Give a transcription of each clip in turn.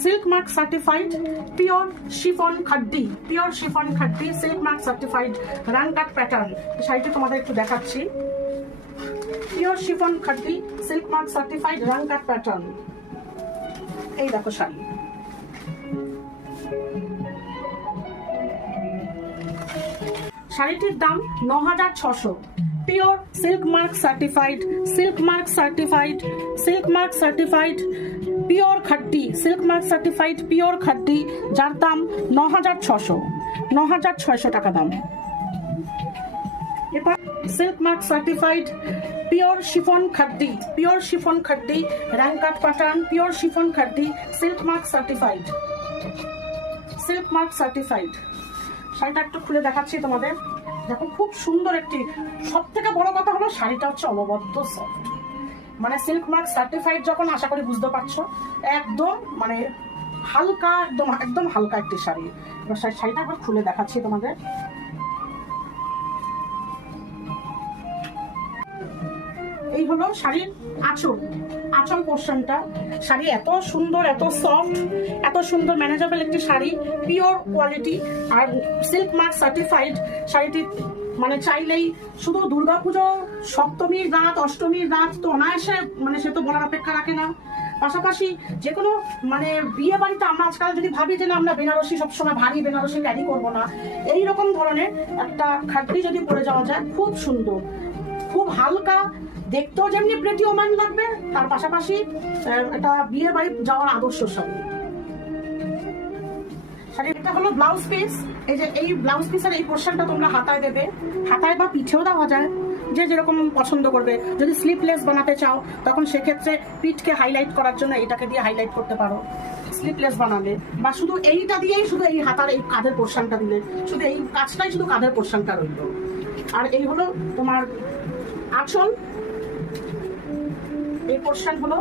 Silk mark certified pure chiffon khaddi, pure chiffon khaddi silk mark certified run cut pattern. শাড়িটা তোমাদের একটু দেখাচ্ছি। Pure chiffon khaddi silk mark certified run cut pattern. এই দেখো শাড়ি, শাড়িটির দাম ৯৬০০। Pure silk mark certified, silk mark certified, silk mark certified pure khaddi, silk mark certified pure khaddi, যার দাম ৯৬০০, ৯৬০০ টাকা দাম। এবার silk mark certified pure chiffon khaddi, pure chiffon khaddi run cut pattern, pure chiffon khaddi silk mark certified, silk mark certified. শাড়িটা একটু খুলে দেখাচ্ছি তোমাদের। দেখো খুব সুন্দর একটি, সব থেকে বড় কথা হলো শাড়িটা হচ্ছে অনবদ্য সফট, মানে সিল্ক মার্ক সার্টিফাইড যখন আশা করি বুঝতে পারছো, একদম মানে হালকা, একদম একদম হালকা একটি শাড়ি। এবার শাড়িটা একবার খুলে দেখাচ্ছি তোমাদের। এই হলো শাড়ির আঁচল, আঁচল পোর্শনটা। শাড়ি এত সুন্দর, এত সফট, এত সুন্দর ম্যানেজেবল একটি শাড়ি, পিওর কোয়ালিটি আর সিল্ক মার্ক সার্টিফাইড। শাড়িটি মানে চাইলেই শুধু দুর্গাপুজো, সপ্তমীর রাত, অষ্টমীর রাত তো অনায়াসে, মানে সে তো বলার অপেক্ষা রাখে না। পাশাপাশি যে কোনো মানে বিয়ে বাড়িতে আমরা আজকাল যদি ভাবি যে না আমরা বেনারসি সবসময় ভারী বেনারসি ক্যারি করবো না, এইরকম ধরনের একটা খাড্ডি যদি পরে যাওয়া যায়, খুব সুন্দর, খুব হালকা, দেখতেও যেমনি প্রেটি ওমান লাগবে, তার পাশাপাশি একটা বিয়ে বাড়ি যাওয়ার আদর্শ শাড়ি। শাড়িটা হলো ব্লাউজ পিস। এই যে এই ব্লাউজ পিসের এই পোর্শনটা তোমরা হাতায় দেবে, হাতায় বা পিঠেও দেওয়া যায়, যে যেরকম পছন্দ করবে। যদি স্লিপলেস বানাতে চাও তখন সেক্ষেত্রে পিঠকে হাইলাইট করার জন্য এটাকে দিয়ে হাইলাইট করতে পারো স্লিপলেস বানালে, বা শুধু এইটা দিয়েই শুধু এই হাতার এই কাঁধের পোর্শনটা দিলে, শুধু এই কাজটাই শুধু কাঁধের পোর্শনটা রইল। আর এই হলো তোমার আঁচল, এই পোর্শন হলো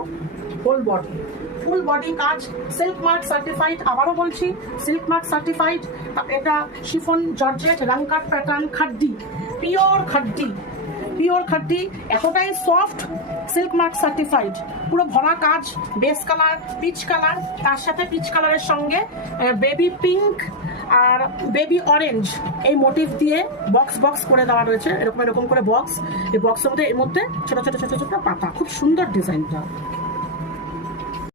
হোল বডি, ফুল বডি কাজ সিল্ক মার্ক সার্টিফাইড। আবারও বলছি সিল্ক মার্ক সার্টিফাইড। এটা chiffon georgette run cut pattern খাড্ডি, pure খাড্ডি, pure খাড্ডি, এতটাই সফট, সিল্ক মার্ক সার্টিফাইড। পুরো ভরা কাজ, বেস কালার, পিচ কালার, তার সাথে পিচ কালারের সঙ্গে বেবি পিঙ্ক আর বেবি অরেঞ্জ এই মোটিভ দিয়ে বক্স বক্স করে দেওয়া রয়েছে, এরকম এরকম করে বক্স। এই বক্সের মধ্যে এর মধ্যে ছোট ছোট ছোট ছোট পাতা, খুব সুন্দর ডিজাইনটা।